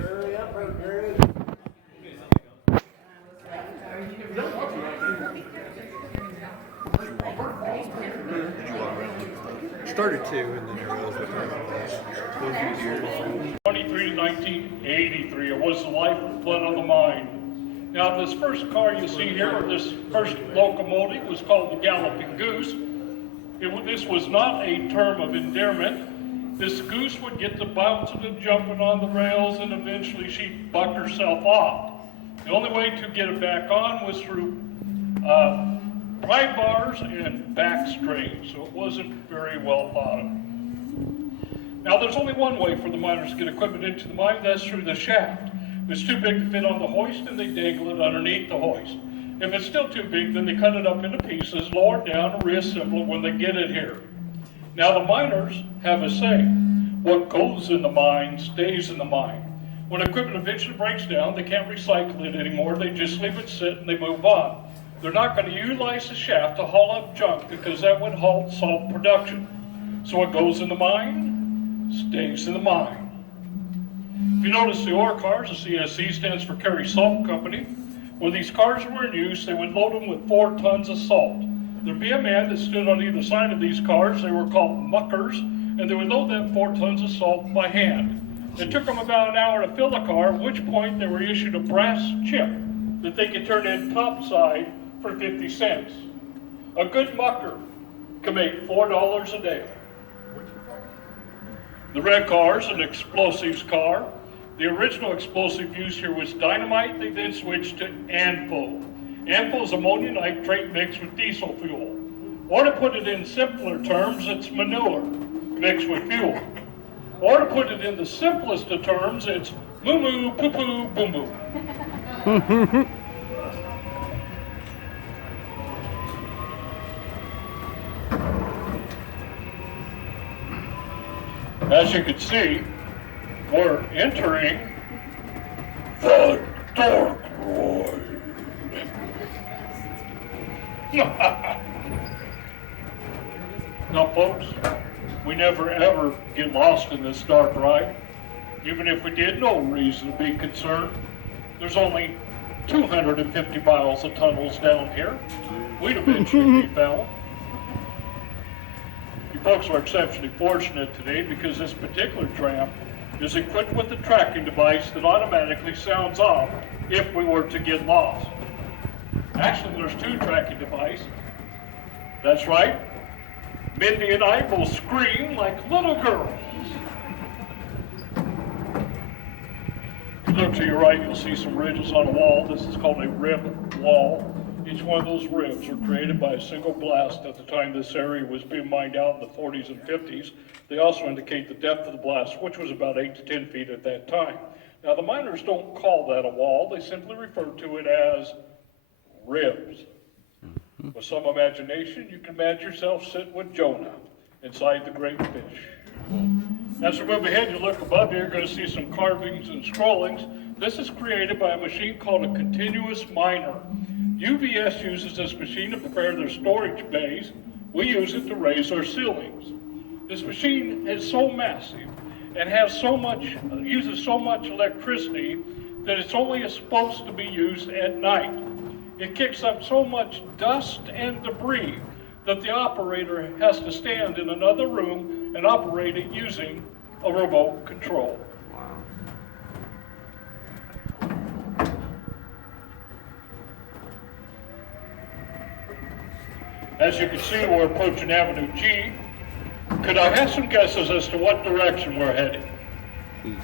Hurry up, Gary. Started to, and then I realized what time it was. Those years. 23 to 1983. It was the lifeblood of the mine. Now, this first car you see here, or this first locomotive, was called the Galloping Goose. This was not a term of endearment. This goose would get to bouncing and jumping on the rails, and eventually she'd buck herself off. The only way to get it back on was through pry bars and back strains, so it wasn't very well thought of. Now, there's only one way for the miners to get equipment into the mine, that's through the shaft. If it's too big to fit on the hoist, then they dangle it underneath the hoist. If it's still too big, then they cut it up into pieces, lower it down, and reassemble it when they get it here. Now, the miners have a saying, what goes in the mine stays in the mine. When equipment eventually breaks down, they can't recycle it anymore, they just leave it sit and they move on. They're not going to utilize the shaft to haul up junk because that would halt salt production. So what goes in the mine stays in the mine. If you notice the ore cars, the CSC stands for Carry Salt Company. When these cars were in use, they would load them with 4 tons of salt. There'd be a man that stood on either side of these cars. They were called muckers, and they would load that 4 tons of salt by hand. It took them about an hour to fill the car, at which point they were issued a brass chip that they could turn in topside for 50 cents. A good mucker can make $4 a day. The red car is an explosives car. The original explosive used here was dynamite. They then switched to ANFO. ANFO is ammonium nitrate mixed with diesel fuel. Or to put it in simpler terms, it's manure mixed with fuel. Or to put it in the simplest of terms, it's moo-moo, poo-poo, boom-boom. As you can see, we're entering the dark ride. Now, folks, we never ever get lost in this dark ride. Even if we did, no reason to be concerned. There's only 250 miles of tunnels down here. We'd eventually be found. You folks are exceptionally fortunate today because this particular tram is equipped with a tracking device that automatically sounds off if we were to get lost. Actually, there's 2 tracking devices. That's right. Mindy and I will scream like little girls. If you look to your right, you'll see some ridges on a wall. This is called a rib wall. Each one of those ribs were created by a single blast at the time this area was being mined out in the 40s and 50s. They also indicate the depth of the blast, which was about 8 to 10 feet at that time. Now, the miners don't call that a wall. They simply refer to it as ribs. With some imagination, you can imagine yourself sitting with Jonah inside the great fish. As we move ahead, you look above here, you're going to see some carvings and scrollings. This is created by a machine called a continuous miner. UVS uses this machine to prepare their storage bays. We use it to raise our ceilings. This machine is so massive and uses so much electricity that it's only supposed to be used at night. It kicks up so much dust and debris that the operator has to stand in another room and operate it using a remote control. As you can see, we're approaching Avenue G. Could I have some guesses as to what direction we're heading? East.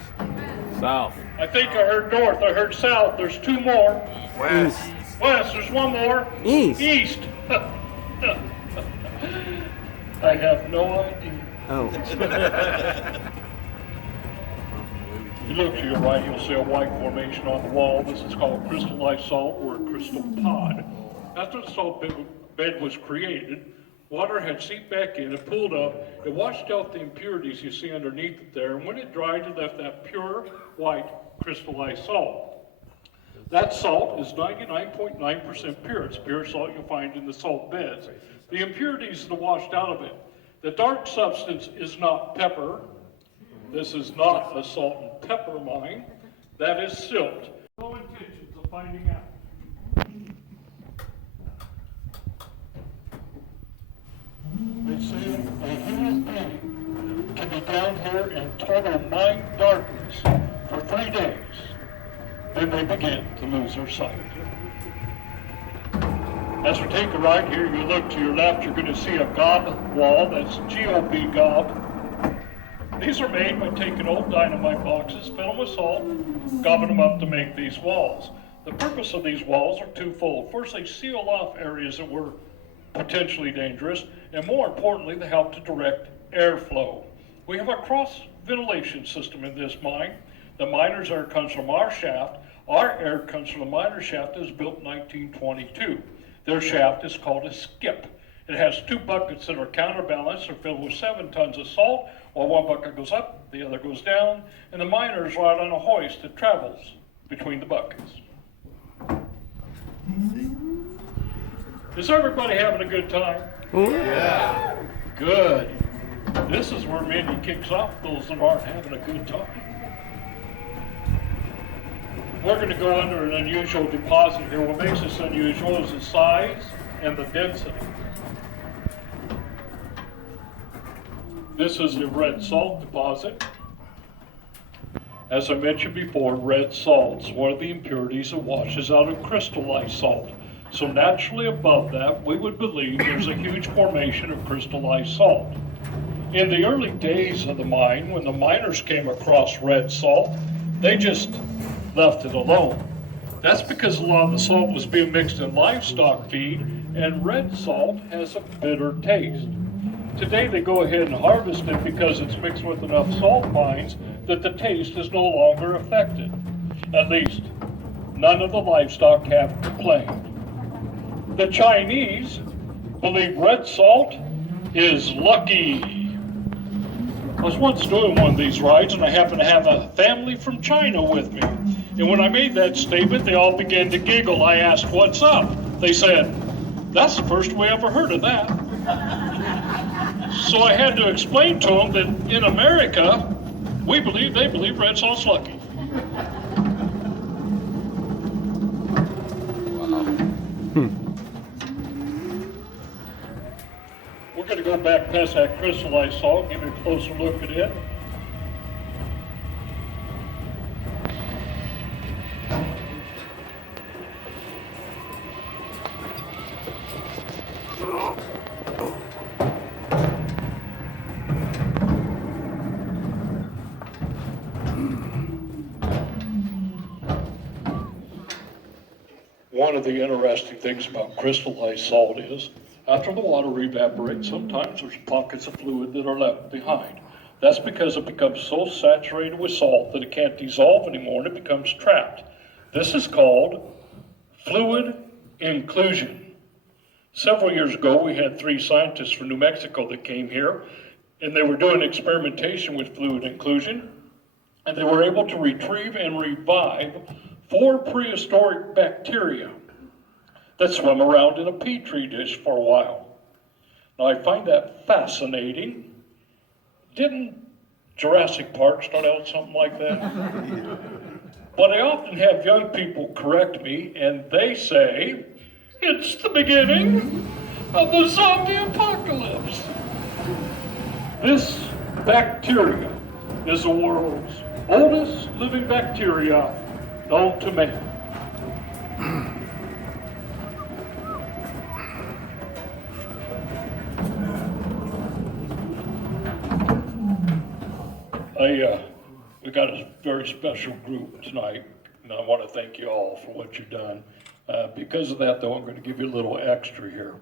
South. I think I heard north. I heard south. There's 2 more. West. West. There's 1 more. East. East. I have no idea. Oh. If you look to your right, you'll see a white formation on the wall. This is called crystallized salt or a crystal pod. After the salt bed was created, water had seeped back in, it pulled up, it washed out the impurities you see underneath it there, and when it dried, it left that pure, white, crystallized salt. That salt is 99.9% pure. It's pure salt you'll find in the salt beds. The impurities that are washed out of it. The dark substance is not pepper. This is not a salt and pepper mine. That is silt. No intentions of finding out. They say a human being can be down here in total mind darkness for 3 days. Then they begin to lose their sight. As we take a ride here, you look to your left, you're going to see a gob wall. That's G-O-B gob. These are made by taking old dynamite boxes, fill them with salt, gobbing them up to make these walls. The purpose of these walls are twofold. First, they seal off areas that were potentially dangerous, and more importantly, they help to direct airflow. We have a cross ventilation system in this mine. The miner's air comes from our shaft. Our air comes from the miner's shaft that was built in 1922. Their shaft is called a skip. It has 2 buckets that are counterbalanced. They're filled with 7 tons of salt. While one bucket goes up, the other goes down, and the miners ride on a hoist that travels between the buckets. Is everybody having a good time? Yeah. Good. This is where Mindy kicks off those that aren't having a good time. We're going to go under an unusual deposit here. What makes this unusual is the size and the density. This is a red salt deposit. As I mentioned before, red salt's one of the impurities that washes out of crystallized salt. So naturally above that, we would believe there's a huge formation of crystallized salt. In the early days of the mine, when the miners came across red salt, they just left it alone. That's because a lot of the salt was being mixed in livestock feed, and red salt has a bitter taste. Today they go ahead and harvest it because it's mixed with enough salt fines that the taste is no longer affected. At least, none of the livestock have complained. The Chinese believe red salt is lucky. I was once doing one of these rides and I happened to have a family from China with me. And when I made that statement, they all began to giggle. I asked, "What's up?" They said, "That's the first we ever heard of that." So I had to explain to them that in America, they believe red salt's lucky. We're going to go back past that crystallized salt, give you a closer look at it. One of the interesting things about crystallized salt is, after the water evaporates, sometimes there's pockets of fluid that are left behind. That's because it becomes so saturated with salt that it can't dissolve anymore and it becomes trapped. This is called fluid inclusion. Several years ago, we had 3 scientists from New Mexico that came here, and they were doing experimentation with fluid inclusion, and they were able to retrieve and revive 4 prehistoric bacteria that swam around in a petri dish for a while. Now, I find that fascinating. Didn't Jurassic Park start out something like that? But I often have young people correct me, and they say, "It's the beginning of the zombie apocalypse." This bacteria is the world's oldest living bacteria known to man. We got a very special group tonight, and I want to thank you all for what you've done. Because of that, though, I'm going to give you a little extra here.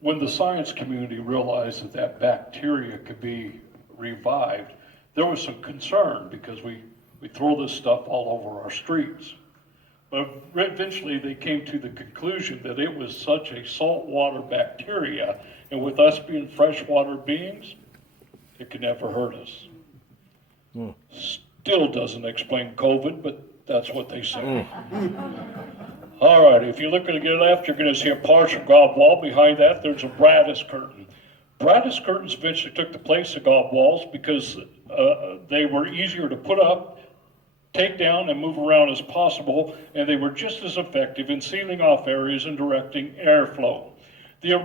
When the science community realized that that bacteria could be revived, there was some concern because we throw this stuff all over our streets. But eventually they came to the conclusion that it was such a saltwater bacteria, and with us being freshwater beings, it could never hurt us. Still doesn't explain COVID, but that's what they say. All right, if you look at the left, you're going to see a partial gob wall. Behind that, there's a brattice curtain. Brattice curtains eventually took the place of gob walls because they were easier to put up take down and move around as possible, and they were just as effective in sealing off areas and directing airflow. The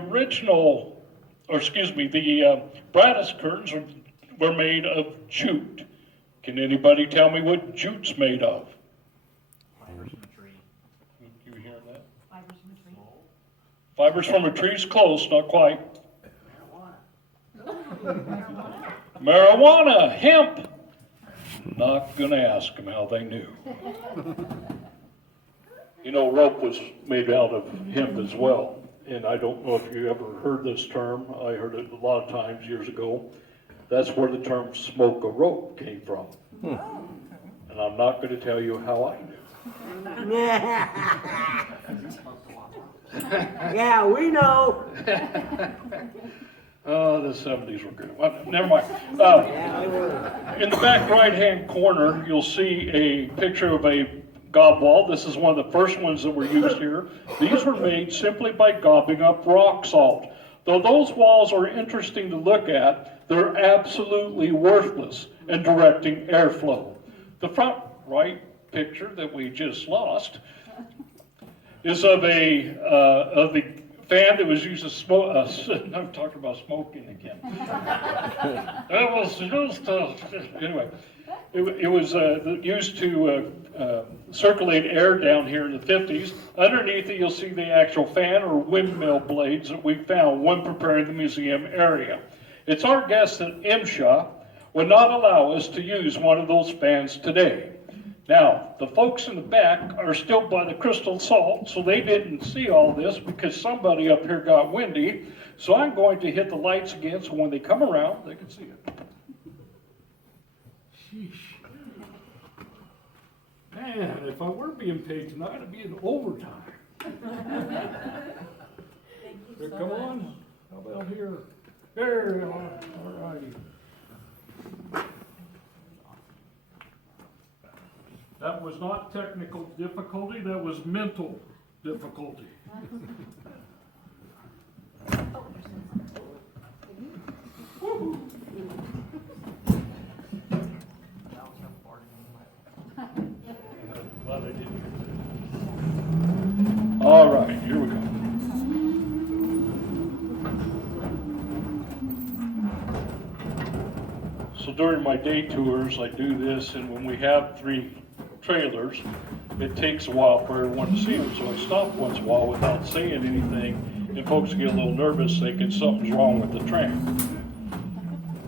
brattice curtains were made of jute. Can anybody tell me what jute's made of? Fibers from a tree. You hear that? Fibers from a tree. Fibers from a tree's close, not quite. Marijuana, hemp. Not gonna ask them how they knew. You know, rope was made out of hemp as well. And I don't know if you ever heard this term. I heard it a lot of times years ago. That's where the term smoke a rope came from. And I'm not gonna tell you how I knew. Yeah, we know. Oh, the 70s were good. Well, never mind. In the back right-hand corner, you'll see a picture of a gob wall. This is one of the first ones that were used here. These were made simply by gobbing up rock salt. Though those walls are interesting to look at, they're absolutely worthless in directing airflow. The front right picture that we just lost is of the fan that was used to smoke. I'm talking about smoking again. It was used to, anyway. It was used to circulate air down here in the 50s. Underneath it, you'll see the actual fan or windmill blades that we found when preparing the museum area. It's our guess that MSHA would not allow us to use one of those fans today. Now, the folks in the back are still by the crystal salt, so they didn't see all this because somebody up here got windy. So I'm going to hit the lights again so when they come around, they can see it. Sheesh. Man, if I were being paid tonight, I'd be in overtime. Here, come on. How about here? There you are. All righty. That was not technical difficulty, that was mental difficulty. Glad I didn't. All right, here we go. So during my day tours, I do this, and when we have 3 trailers, it takes a while for everyone to see them, so I stop once in a while without saying anything, and folks get a little nervous thinking something's wrong with the train.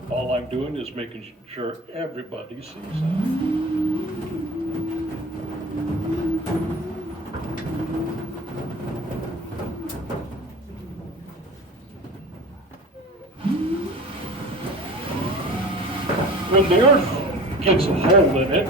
All I'm doing is making sure everybody sees that. When the earth gets a hole in it,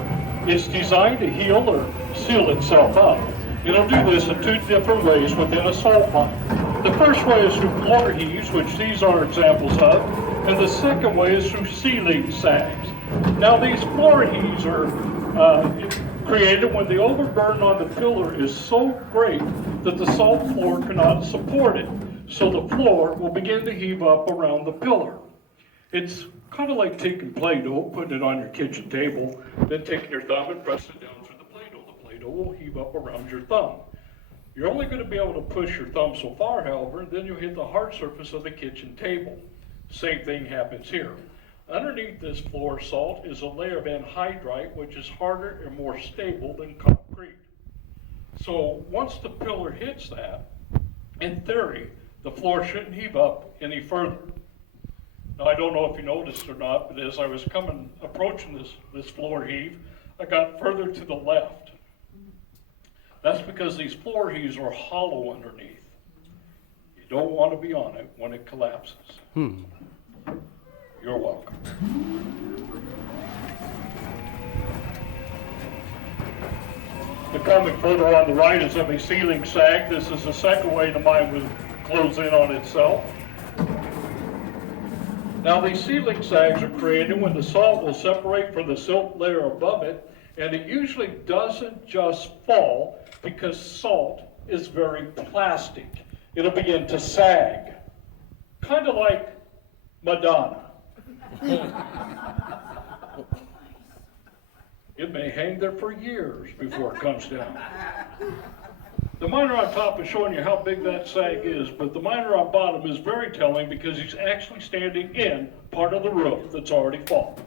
it's designed to heal or seal itself up. It'll do this in 2 different ways within a salt mine. The first way is through floor heaves, which these are examples of, and the second way is through sealing sags. Now these floor heaves are created when the overburden on the pillar is so great that the salt floor cannot support it. So the floor will begin to heave up around the pillar. It's kind of like taking Play-Doh, putting it on your kitchen table, then taking your thumb and pressing it down through the Play-Doh. The Play-Doh will heave up around your thumb. You're only going to be able to push your thumb so far, however, and then you'll hit the hard surface of the kitchen table. Same thing happens here. Underneath this floor salt is a layer of anhydrite, which is harder and more stable than concrete. So once the pillar hits that, in theory, the floor shouldn't heave up any further. Now, I don't know if you noticed or not, but as I was approaching this floor heave, I got further to the left. That's because these floor heaves are hollow underneath. You don't want to be on it when it collapses. You're welcome. The coming further on the right is of a sealing sag. This is the second way the mine would close in on itself. Now these sealing sags are created when the salt will separate from the silt layer above it, and it usually doesn't just fall because salt is very plastic. It'll begin to sag, kind of like Madonna. It may hang there for years before it comes down. The miner on top is showing you how big that sag is, but the miner on bottom is very telling because he's actually standing in part of the roof that's already fallen.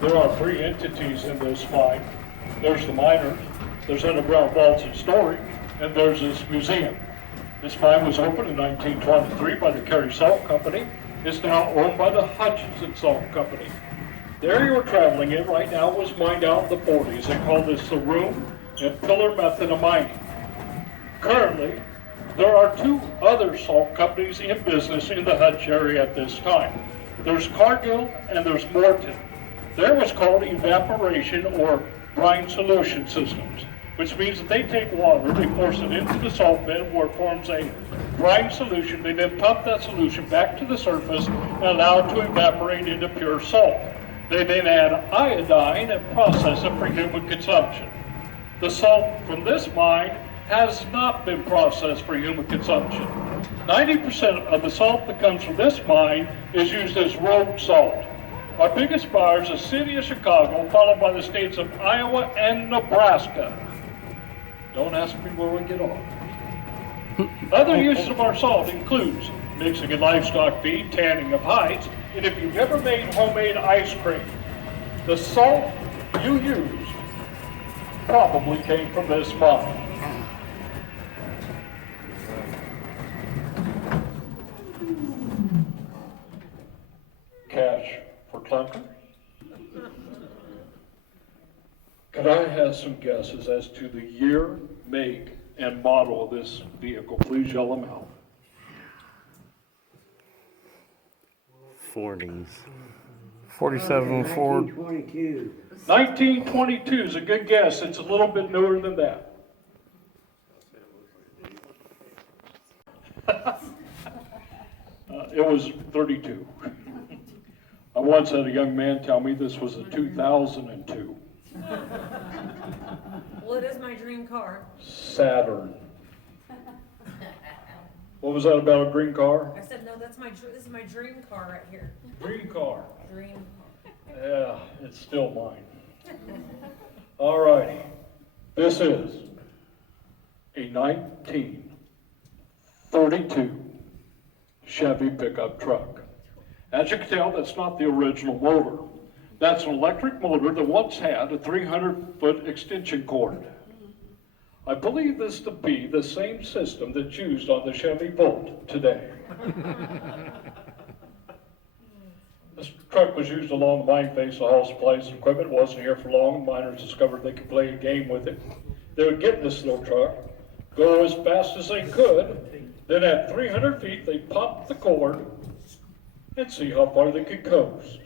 There are three entities in this mine. There's the miners, there's underground vaults and storage, and there's this museum. This mine was opened in 1923 by the Kerry Salt Company. It's now owned by the Hutchinson Salt Company. The area we're traveling in right now was mined out in the 40s. They call this the room and pillar method of mining. Currently, there are two other salt companies in business in the Hutch area at this time. There's Cargill and there's Morton. They're what's called evaporation or brine solution systems, which means that they take water, they force it into the salt bed where it forms a brine solution. They then pump that solution back to the surface and allow it to evaporate into pure salt. They then add iodine and process it for human consumption. The salt from this mine has not been processed for human consumption. 90% of the salt that comes from this mine is used as road salt. Our biggest buyer is the city of Chicago, followed by the states of Iowa and Nebraska. Don't ask me where we get off. Other uses of our salt includes mixing in livestock feed, tanning of hides, and if you've ever made homemade ice cream, the salt you used probably came from this mine. Cash for clunkers? Could I have some guesses as to the year, make, and model of this vehicle? Please yell them out. 40s. 47 Ford. 1922. 1922 is a good guess. It's a little bit newer than that. It was 32. I once had a young man tell me this was a 2002 Well, it is my dream car. Saturn. What was that about a green car? I said, no, this is my dream car right here. Green car. Dream car. Yeah, it's still mine. All righty. This is a 1932 Chevy pickup truck. As you can tell, that's not the original motor. That's an electric motor that once had a 300-foot extension cord. I believe this to be the same system that's used on the Chevy Volt today. This truck was used along the mine face to haul supplies and equipment. It wasn't here for long. Miners discovered they could play a game with it. They would get in this little truck, go as fast as they could, then at 300 feet, they popped the cord and see how far they could coast.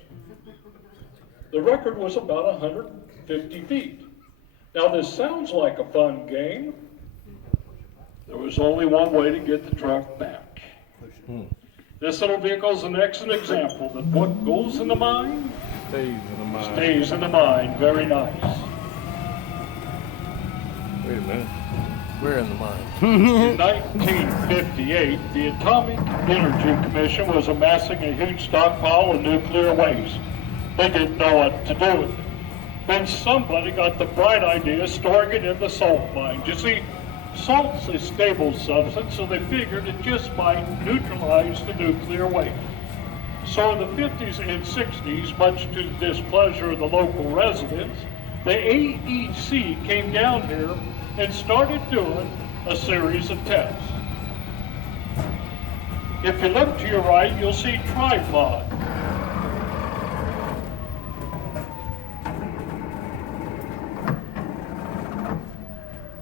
The record was about 150 feet. Now this sounds like a fun game. There was only one way to get the truck back. This little vehicle is an excellent example that what goes in the mine Stays in the mine. stays in the mine. Very nice. Wait a minute. We're in the mine. In 1958, the Atomic Energy Commission was amassing a huge stockpile of nuclear waste. They didn't know what to do with it. Then somebody got the bright idea of storing it in the salt mine. You see, salt's a stable substance, so they figured it just might neutralize the nuclear waste. So in the 50s and 60s, much to the displeasure of the local residents, the AEC came down here and started doing a series of tests. If you look to your right, you'll see tripod.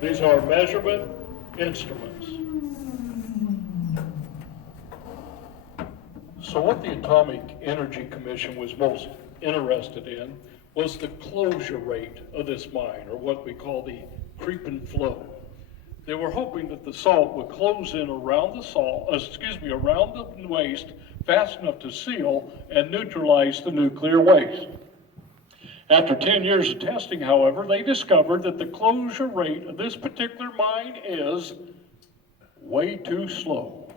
These are measurement instruments. So what the Atomic Energy Commission was most interested in was the closure rate of this mine, or what we call the creep and flow. They were hoping that the salt would close in around around the waste fast enough to seal and neutralize the nuclear waste. After 10 years of testing, however, they discovered that the closure rate of this particular mine is way too slow.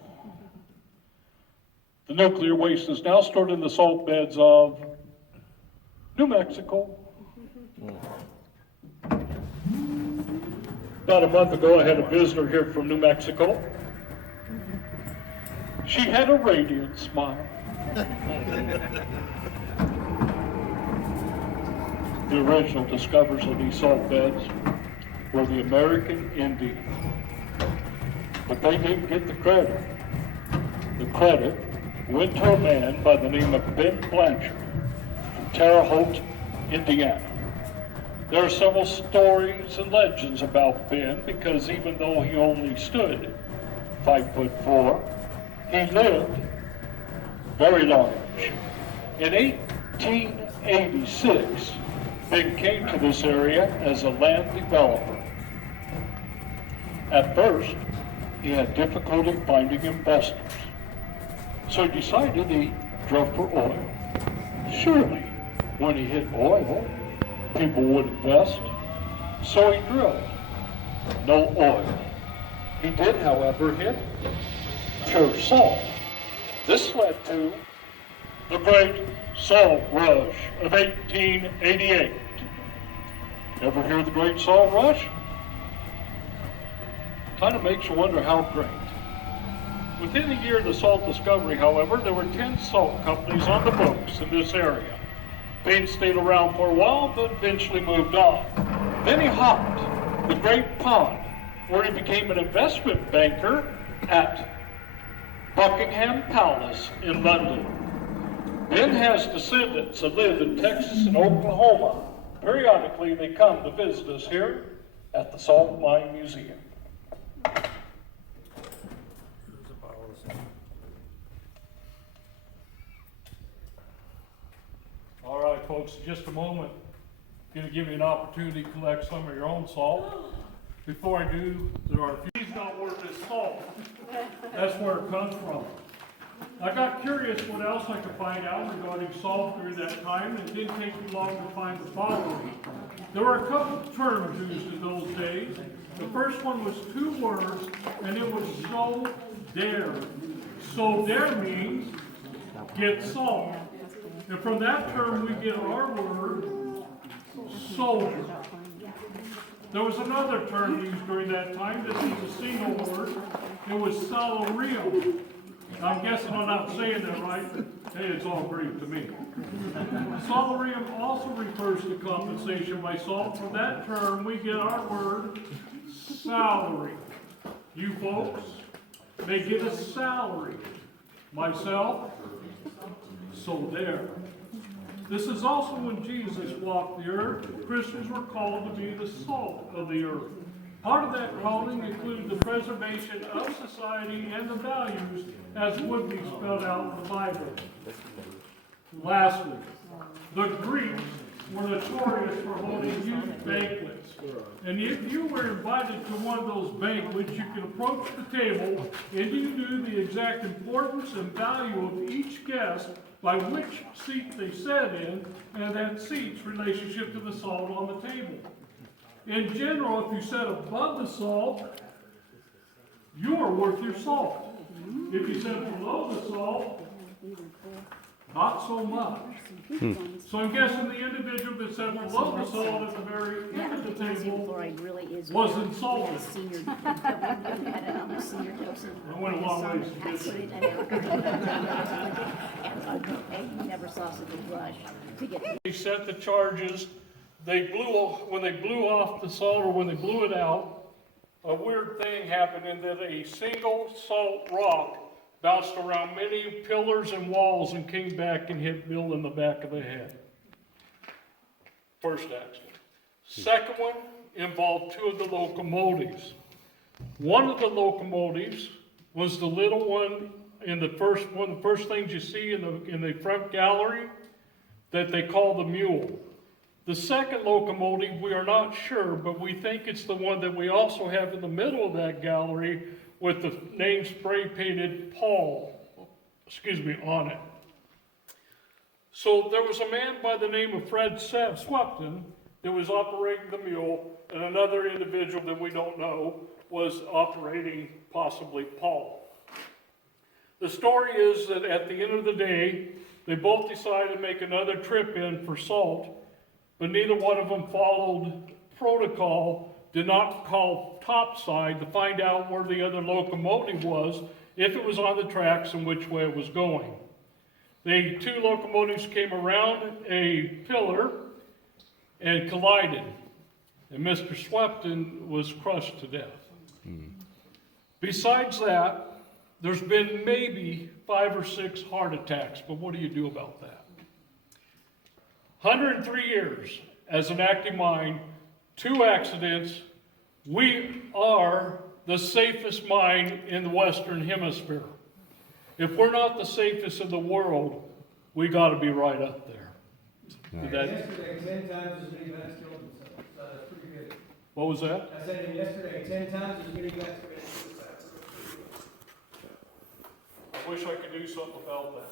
The nuclear waste is now stored in the salt beds of New Mexico. About a month ago, I had a visitor here from New Mexico. She had a radiant smile. The original discoverers of these salt beds were the American Indians. But they didn't get the credit. The credit went to a man by the name of Ben Blanchard from Terre Haute, Indiana. There are several stories and legends about Ben because even though he only stood 5'4", he lived very large. In 1886, Ben came to this area as a land developer. At first, he had difficulty finding investors. So he decided he drilled for oil. Surely, when he hit oil, people would invest. So he drilled. No oil. He did, however, hit pure salt. This led to the Great Salt Rush of 1888. Ever hear of the Great Salt Rush? Kind of makes you wonder how great. Within a year of the salt discovery, however, there were 10 salt companies on the books in this area. Bain stayed around for a while, but eventually moved on. Then he hopped the Great Pond, where he became an investment banker at Buckingham Palace in London. Ben has descendants that live in Texas and Oklahoma. Periodically, they come to visit us here at the Salt Mine Museum. All right, folks, in just a moment, I'm going to give you an opportunity to collect some of your own salt. Before I do, there are a few. He's not worth his salt. That's where it comes from. I got curious what else I could find out regarding salt during that time, and it didn't take me long to find the following. There were a couple of terms used in those days. The first one was 2 words, and it was so dare. So dare means get salt. And from that term we get our word soldier. There was another term used during that time. This is a single word. It was salarium. I'm guessing I'm not saying that right, but hey, it's all Greek to me. Salarium also refers to compensation by salt. From that term, we get our word salary. You folks may get a salary. Myself, so there. This is also when Jesus walked the earth. Christians were called to be the salt of the earth. Part of that calling included the preservation of society and the values as would be spelled out in the Bible. Lastly, the Greeks were notorious for holding huge banquets. And if you were invited to one of those banquets, you could approach the table and you knew the exact importance and value of each guest by which seat they sat in and that seat's relationship to the salt on the table. In general, if you sat above the salt, you are worth your salt. If you sat below the salt, not so much. So I'm guessing the individual that sat below the salt at the very end of the table was insulted. I went a long ways to get it. They set the charges. When they blew off the salt, or when they blew it out, a weird thing happened in that a single salt rock bounced around many pillars and walls and came back and hit Bill in the back of the head. First accident. Second one involved 2 of the locomotives. One of the locomotives was the little one in the first one of the first things you see in the front gallery that they call the mule. The second locomotive, we are not sure, but we think it's the one that we also have in the middle of that gallery with the name spray painted on it. So there was a man by the name of Fred Swepton that was operating the mule, and another individual that we don't know was operating possibly Paul. The story is that at the end of the day, They both decided to make another trip in for salt, but neither one of them followed protocol, did not call topside to find out where the other locomotive was, if it was on the tracks and which way it was going. The two locomotives came around a pillar and collided, and Mr. Swepton was crushed to death. Besides that, there's been maybe 5 or 6 heart attacks, but what do you do about that? 103 years as an active mine, 2 accidents. We are the safest mine in the Western Hemisphere. If we're not the safest in the world, we got to be right up there. Yesterday, 10 times as many guys killed themselves, so that's pretty good. What was that? I said yesterday, 10 times as many guys committed suicide. I wish I could do something about that.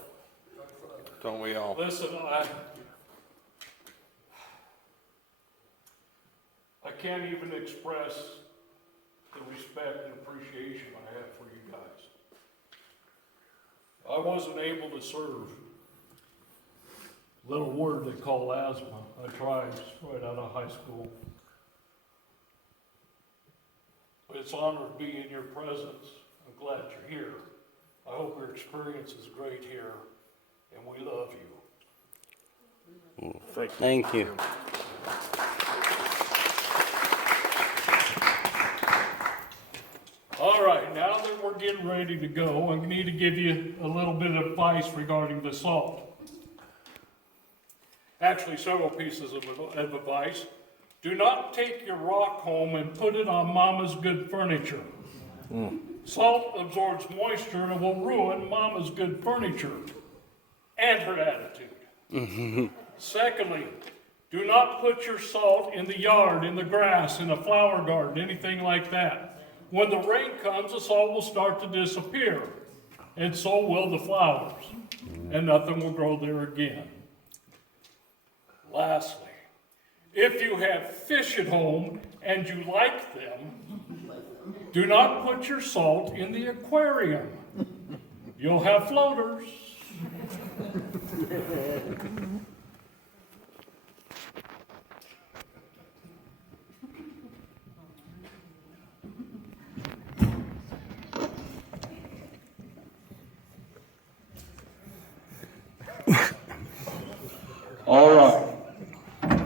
Don't we all? Listen, I can't even express the respect and appreciation I have for you guys. I wasn't able to serve. Little word they call asthma. I tried right out of high school. But it's an honor to be in your presence. I'm glad you're here. I hope your experience is great here, and we love you. Thank you. All right, now that we're getting ready to go, I need to give you a little bit of advice regarding the salt. Actually, several pieces of advice. Do not take your rock home and put it on Mama's good furniture. Salt absorbs moisture and will ruin Mama's good furniture and her attitude. Secondly, do not put your salt in the yard, in the grass, in a flower garden, anything like that. When the rain comes, the salt will start to disappear, and so will the flowers, and nothing will grow there again. Lastly, if you have fish at home and you like them, do not put your salt in the aquarium. You'll have floaters. All right.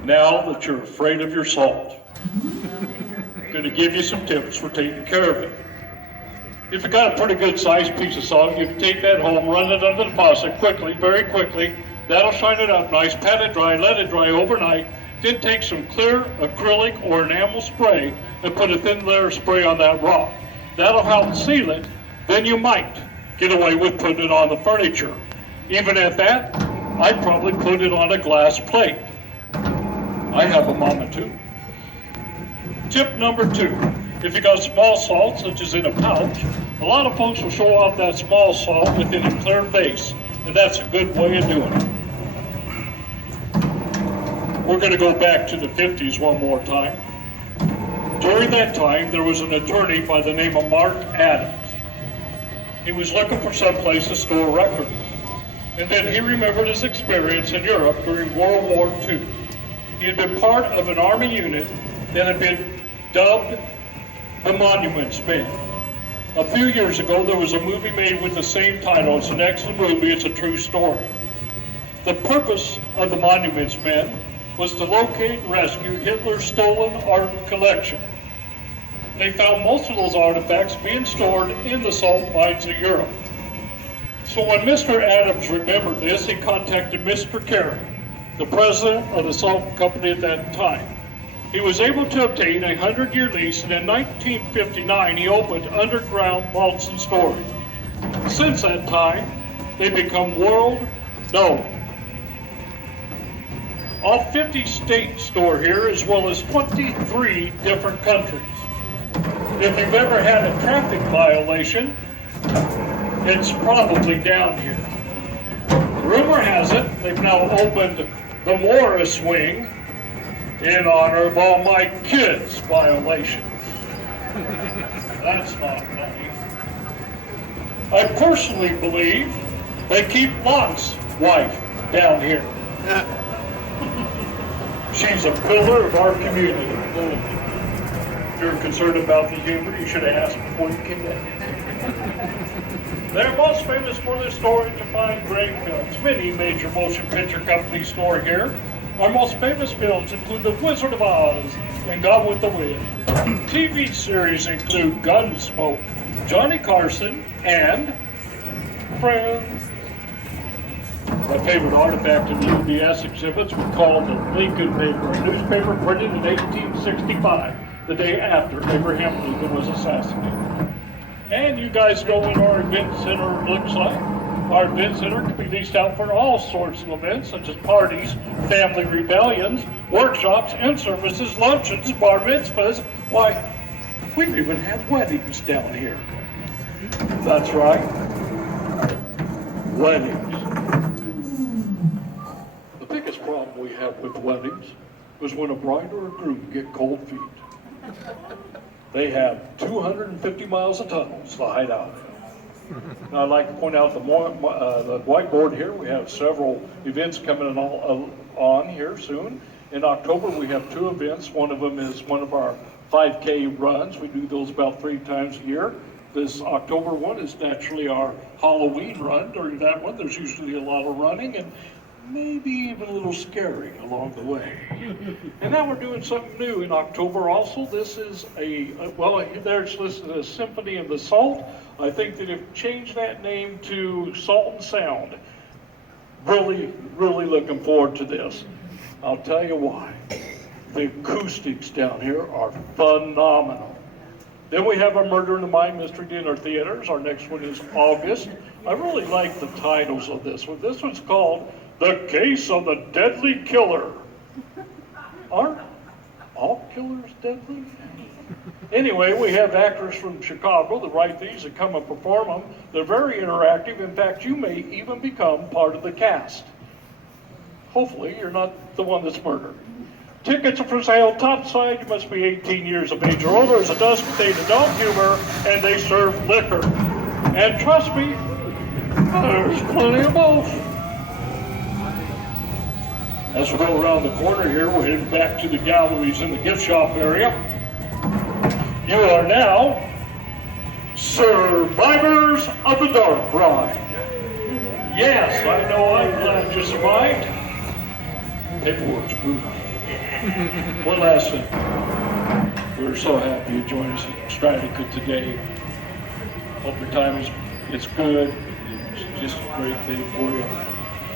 Now that you're afraid of your salt, I'm going to give you some tips for taking care of it. If you got a pretty good sized piece of salt, you can take that home, run it under the faucet quickly, very quickly. That'll shine it up nice, pat it dry, let it dry overnight. Then take some clear acrylic or enamel spray and put a thin layer of spray on that rock. That'll help seal it. Then you might get away with putting it on the furniture. Even at that, I'd probably put it on a glass plate. I have a mama too. Tip number 2, if you got small salt, such as in a pouch, a lot of folks will show off that small salt within a clear vase, and that's a good way of doing it. We're going to go back to the 50s one more time. During that time, there was an attorney by the name of Mark Adams. He was looking for some place to store records. And then he remembered his experience in Europe during World War II. He had been part of an army unit that had been dubbed the Monuments Men. A few years ago, there was a movie made with the same title. It's an excellent movie. It's a true story. The purpose of the Monuments Men was to locate and rescue Hitler's stolen art collection. They found most of those artifacts being stored in the salt mines of Europe. So when Mr. Adams remembered this, he contacted Mr. Carey, the president of the salt company at that time. He was able to obtain a 100-year lease, and in 1959, he opened underground vaults and storage. Since that time, they've become world known. All 50 states store here, as well as 23 different countries. If you've ever had a traffic violation, it's probably down here. Rumor has it they've now opened the Morris Wing in honor of all my kids' violations. That's not funny. I personally believe they keep lots wife down here. She's a pillar of our community. If you're concerned about the humor, you should have asked before you came in. They're most famous for their storage of fine grain films. Many major motion picture companies store here. Our most famous films include The Wizard of Oz and Gone with the Wind. TV series include Gunsmoke, Johnny Carson, and Friends. My favorite artifact in the UBS exhibits we call the Lincoln paper, a newspaper printed in 1865, the day after Abraham Lincoln was assassinated. And you guys know what our event center looks like. Our event center can be leased out for all sorts of events, such as parties, family rebellions, workshops, and services, luncheons, bar mitzvahs. Why, we even have weddings down here. That's right, weddings. The biggest problem we have with weddings is when a bride or a groom get cold feet. They have 250 miles of tunnels to hide out in. Now, I'd like to point out the whiteboard here. We have several events coming on here soon. In October, we have 2 events. One of them is one of our 5K runs. We do those about 3 times a year. This October one is naturally our Halloween run. During that one, there's usually a lot of running and maybe even a little scary along the way. And now we're doing something new in October also. This is there's listed as Symphony of the Salt. I think that they've changed that name to Salt and Sound. Really, really looking forward to this. I'll tell you why. The acoustics down here are phenomenal. Then we have our Murder in the Mind Mystery Dinner Theaters. Our next one is August. I really like the titles of this one. This one's called The Case of the Deadly Killer. Aren't all killers deadly? Anyway, we have actors from Chicago that write these and come and perform them. They're very interactive. In fact, you may even become part of the cast. Hopefully, you're not the one that's murdered. Tickets are for sale topside. You must be 18 years of age or older. It does contain adult humor, and they serve liquor. And trust me, there's plenty of both. As we go around the corner here, we're heading back to the galleries in the gift shop area. You are now survivors of the dark ride. Yes, I know, I'm glad you survived. Paperwork's brutal. One last thing. We're so happy you joined us at Strataca today. Hope your time is good. It's just a great day for you.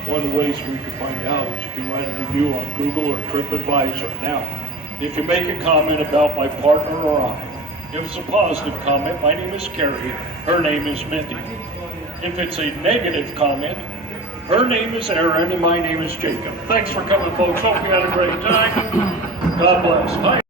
One of the ways we can find out is you can write a review on Google or TripAdvisor. Now, if you make a comment about my partner or I, if it's a positive comment, my name is Carrie, her name is Mindy. If it's a negative comment, her name is Erin and my name is Jacob. Thanks for coming, folks. Hope you had a great time. God bless. Bye.